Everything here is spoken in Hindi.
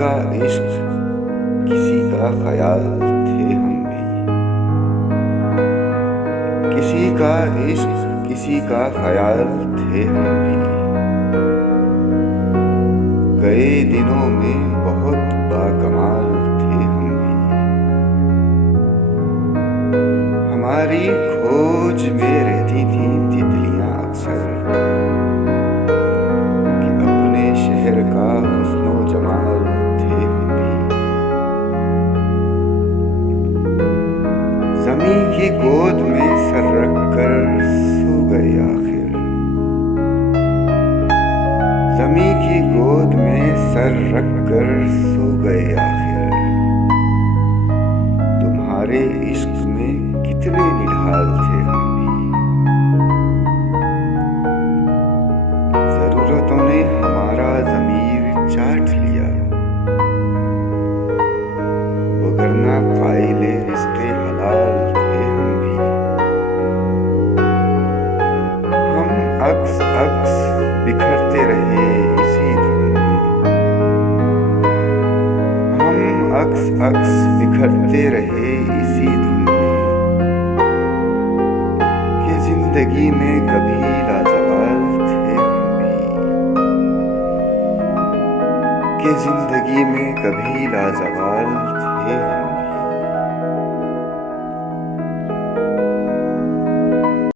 का इश्क, किसी का ख्याल थे हम भी। किसी का इश्क, किसी का ख्याल थे हम भी। गए दिनों में बहुत बाकमाल थे हम भी। हमारी खोज में रहती थी तितलियां अक्सर, कि अपने शहर का हुस्नो जमाल थे हम भी। ज़मीं की गोद में सर रख कर सो गए आखिर। ज़मीं की गोद में सर रख कर सो गए आखिर। तुम्हारे इश्क में कितने निढाल थे हम भी। ज़रूरतों ने हमारा ज़मीर चाट लिया, वगरना कायले रिश्ते हलाल थे हम भी। हम अक्स अक्स बिखरते रहे इसी धुन में। हम अक्स अक्स बिखरते रहे इसी धुन में, कि जिंदगी में कभी लाजवाल थे हम भी। कि जिंदगी में कभी लाजवाल थे हम।